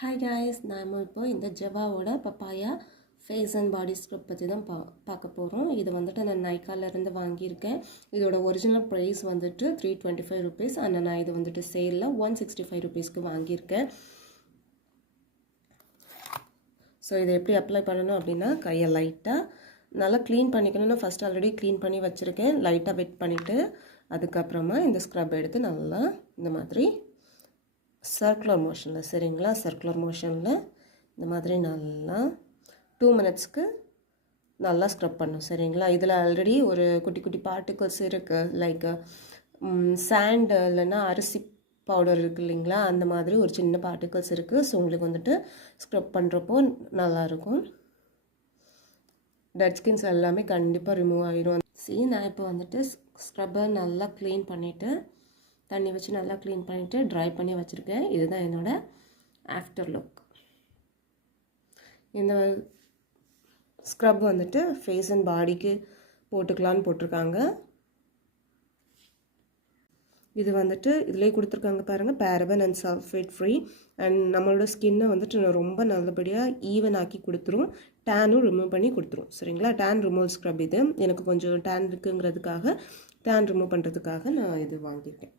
Hi guys, நாம் இப்போ இந்த ஜவாவோட papaya face and body scrub பற்றி தான் பார்க்க போகிறோம். இது வந்துட்டு நான் நைக்காலேருந்து வாங்கியிருக்கேன். இதோட ஒரிஜினல் ப்ரைஸ் வந்துட்டு 325 ருபீஸ். ஆனால் நான் இது வந்துட்டு சேலில் 165 ருபீஸ்க்கு வாங்கியிருக்கேன். ஸோ இதை எப்படி அப்ளை பண்ணணும் அப்படின்னா, கையை லைட்டாக நல்லா க்ளீன் பண்ணிக்கணும். நான் ஃபஸ்ட் ஆல்ரெடி க்ளீன் பண்ணி வச்சுருக்கேன். லைட்டாக வெட் பண்ணிவிட்டு அதுக்கப்புறமா இந்த ஸ்க்ரப் எடுத்து நல்லா இந்த மாதிரி சர்க்குலர் மோஷனில், சரிங்களா, சர்க்குலர் மோஷனில் இந்த மாதிரி நல்லா 2 மினிட்ஸ்க்கு நல்லா ஸ்க்ரப் பண்ணும், சரிங்களா. இதில் ஆல்ரெடி ஒரு குட்டி குட்டி பார்ட்டிகல்ஸ் இருக்குது, லைக் சாண்ட் இல்லைன்னா அரிசி பவுடர் இருக்குது இல்லைங்களா, அந்த மாதிரி ஒரு சின்ன பார்ட்டிகல்ஸ் இருக்குது. ஸோ உங்களுக்கு வந்துட்டு ஸ்க்ரப் பண்ணுறப்போ நல்லாயிருக்கும். டெட் ஸ்கின்ஸ் எல்லாமே கண்டிப்பாக ரிமூவ் ஆகிடும். நான் இப்போ வந்துட்டு ஸ்க்ரப்பை நல்லா க்ளீன் பண்ணிவிட்டு தண்ணி வச்சு நல்லா க்ளீன் பண்ணிவிட்டு ட்ரை பண்ணி வச்சுருக்கேன். இதுதான் என்னோடய ஆஃப்டர் லுக். இந்த ஸ்க்ரப் வந்துட்டு ஃபேஸ் அண்ட் பாடிக்கு போட்டுக்கலான்னு போட்டிருக்காங்க. இது வந்துட்டு இதிலே கொடுத்துருக்காங்க பாருங்கள், paraben and sulphate free. And நம்மளோட ஸ்கின்னை வந்துட்டு ரொம்ப நல்லபடியாக ஈவன் ஆக்கி கொடுத்துரும். டேனும் ரிமூவ் பண்ணி கொடுத்துரும், சரிங்களா. டேன் ரிமூவல் ஸ்க்ரப் இது. எனக்கு கொஞ்சம் டேன் இருக்குங்கிறதுக்காக, டேன் ரிமூவ் பண்ணுறதுக்காக நான் இது வாங்கியிருக்கேன்.